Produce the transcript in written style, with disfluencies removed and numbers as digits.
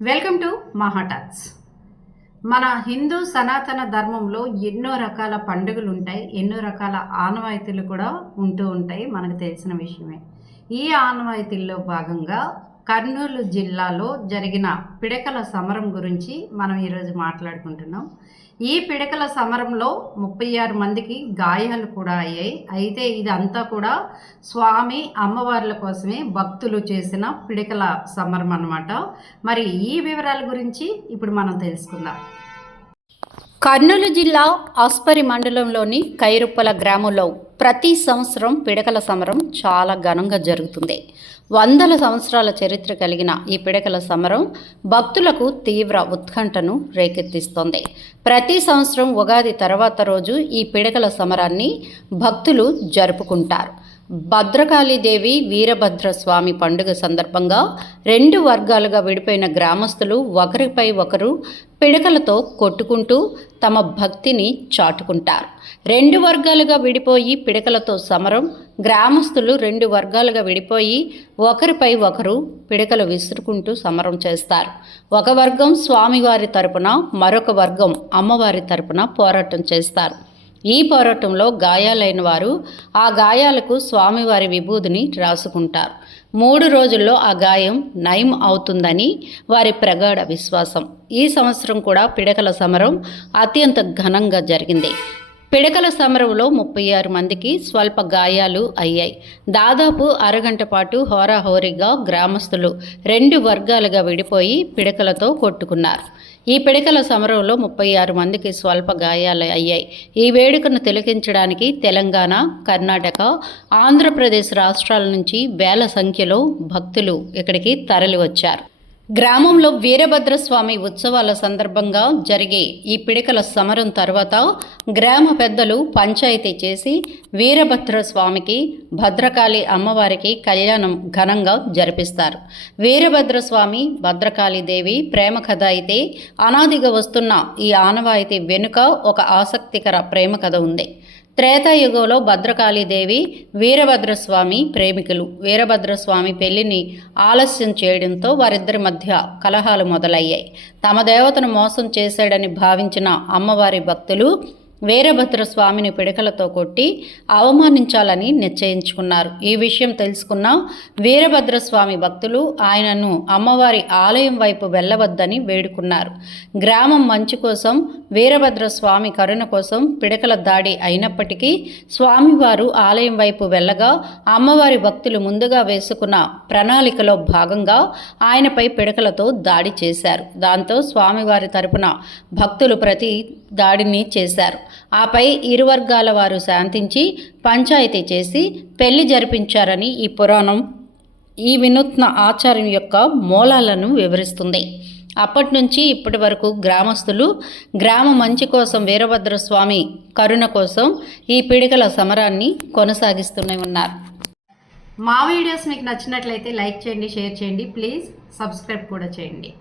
Welcome to మహాటాక్స్. మన హిందూ సనాతన ధర్మంలో ఎన్నో రకాల పండుగలు ఉంటాయి, ఎన్నో రకాల ఆనవాయితీలు కూడా ఉంటూ ఉంటాయి, మనకు తెలిసిన విషయమే. ఈ ఆనవాయితీల్లో భాగంగా కర్నూలు జిల్లాలో జరిగిన పిడకల సమరం గురించి మనం ఈరోజు మాట్లాడుకుంటున్నాం. ఈ పిడకల సమరంలో 36 మందికి గాయాలు కూడా అయ్యాయి. అయితే ఇదంతా కూడా స్వామి అమ్మవార్ల కోసమే భక్తులు చేసిన పిడకల సమరం అన్నమాట. మరి ఈ వివరాల గురించి ఇప్పుడు మనం తెలుసుకుందాం. కర్నూలు జిల్లా ఆస్పరి మండలంలోని కైరుప్పల గ్రామంలో ప్రతి సంవత్సరం పిడకల సమరం చాలా ఘనంగా జరుగుతుంది. వందల సంవత్సరాల చరిత్ర కలిగిన ఈ పిడకల సమరం భక్తులకు తీవ్ర ఉత్కంఠను రేకెత్తిస్తోంది. ప్రతి సంవత్సరం ఉగాది తర్వాత రోజు ఈ పిడకల సమరాన్ని భక్తులు జరుపుకుంటారు. భద్రకాళీదేవి వీరభద్రస్వామి పండుగ సందర్భంగా 2 వర్గాలుగా విడిపోయిన గ్రామస్తులు ఒకరిపై ఒకరు పిడకలతో కొట్టుకుంటూ తమ భక్తిని చాటుకుంటారు. 2 వర్గాలుగా విడిపోయి పిడకలతో సమరం. గ్రామస్తులు 2 వర్గాలుగా విడిపోయి ఒకరిపై ఒకరు పిడకలు విసురుకుంటూ సమరం చేస్తారు. ఒక వర్గం స్వామివారి తరపున, మరొక వర్గం అమ్మవారి తరపున పోరాటం చేస్తారు. ఈ పోరాటంలో గాయాలైన వారు ఆ గాయాలకు స్వామివారి విభూతిని రాసుకుంటారు. 3 రోజుల్లో ఆ గాయం నయం అవుతుందని వారి ప్రగాఢ విశ్వాసం. ఈ సంవత్సరం కూడా పిడకల సమరం అత్యంత ఘనంగా జరిగింది. పిడకల సమరంలో 36 మందికి స్వల్ప గాయాలు అయ్యాయి. దాదాపు అరగంట పాటు హోరాహోరీగా గ్రామస్తులు 2 వర్గాలుగా విడిపోయి పిడకలతో కొట్టుకున్నారు. ఈ పిడకల సమరంలో 36 మందికి స్వల్ప గాయాలు అయ్యాయి. ఈ వేడుకను తిలకించడానికి తెలంగాణ, కర్ణాటక, ఆంధ్రప్రదేశ్ రాష్ట్రాల నుంచి వేల సంఖ్యలో భక్తులు ఇక్కడికి తరలి వచ్చారు. గ్రామంలో వీరభద్రస్వామి ఉత్సవాల సందర్భంగా జరిగే ఈ పిడకల సమరం తర్వాత గ్రామ పెద్దలు పంచాయతీ చేసి వీరభద్రస్వామికి, భద్రకాళి అమ్మవారికి కళ్యాణం ఘనంగా జరిపిస్తారు. వీరభద్రస్వామి, భద్రకాళీదేవి ప్రేమ కథ అయితే అనాదిగా వస్తున్న ఈ ఆనవాయితీ వెనుక ఒక ఆసక్తికర ప్రేమ కథ ఉంది. త్రేతాయుగంలో భద్రకాళీదేవి, వీరభద్రస్వామి ప్రేమికులు. వీరభద్రస్వామి పెళ్లిని ఆలస్యం చేయడంతో వారిద్దరి మధ్య కలహాలు మొదలయ్యాయి. తమ దేవతను మోసం చేశాడని భావించిన అమ్మవారి భక్తులు వీరభద్రస్వామిని పిడకలతో కొట్టి అవమానించాలని నిశ్చయించుకున్నారు. ఈ విషయం తెలుసుకున్న వీరభద్రస్వామి భక్తులు ఆయనను అమ్మవారి ఆలయం వైపు వెళ్ళవద్దని వేడుకున్నారు. గ్రామం మంచి కోసం, వీరభద్రస్వామి కరుణ కోసం పిడకల దాడి అయినప్పటికీ స్వామివారు ఆలయం వైపు వెళ్ళగా అమ్మవారి భక్తులు ముందుగా వేసుకున్న ప్రణాళికలో భాగంగా ఆయనపై పిడకలతో దాడి చేశారు. దాంతో స్వామివారి తరపున భక్తులు ప్రతి దాడిని చేశారు. ఆపై ఇరు వర్గాల వారు శాంతించి పంచాయతీ చేసి పెళ్లి జరిపించారని ఈ పురాణం ఈ వినూత్న ఆచారం యొక్క మూలాలను వివరిస్తుంది. అప్పటి నుంచి ఇప్పటి వరకు గ్రామస్తులు గ్రామ మంచి కోసం, వీరభద్రస్వామి కరుణ కోసం ఈ పిడకల సమరాన్ని కొనసాగిస్తూనే ఉన్నారు. మా వీడియోస్ మీకు నచ్చినట్లయితే లైక్ చేయండి, షేర్ చేయండి, ప్లీజ్ సబ్స్క్రైబ్ కూడా చేయండి.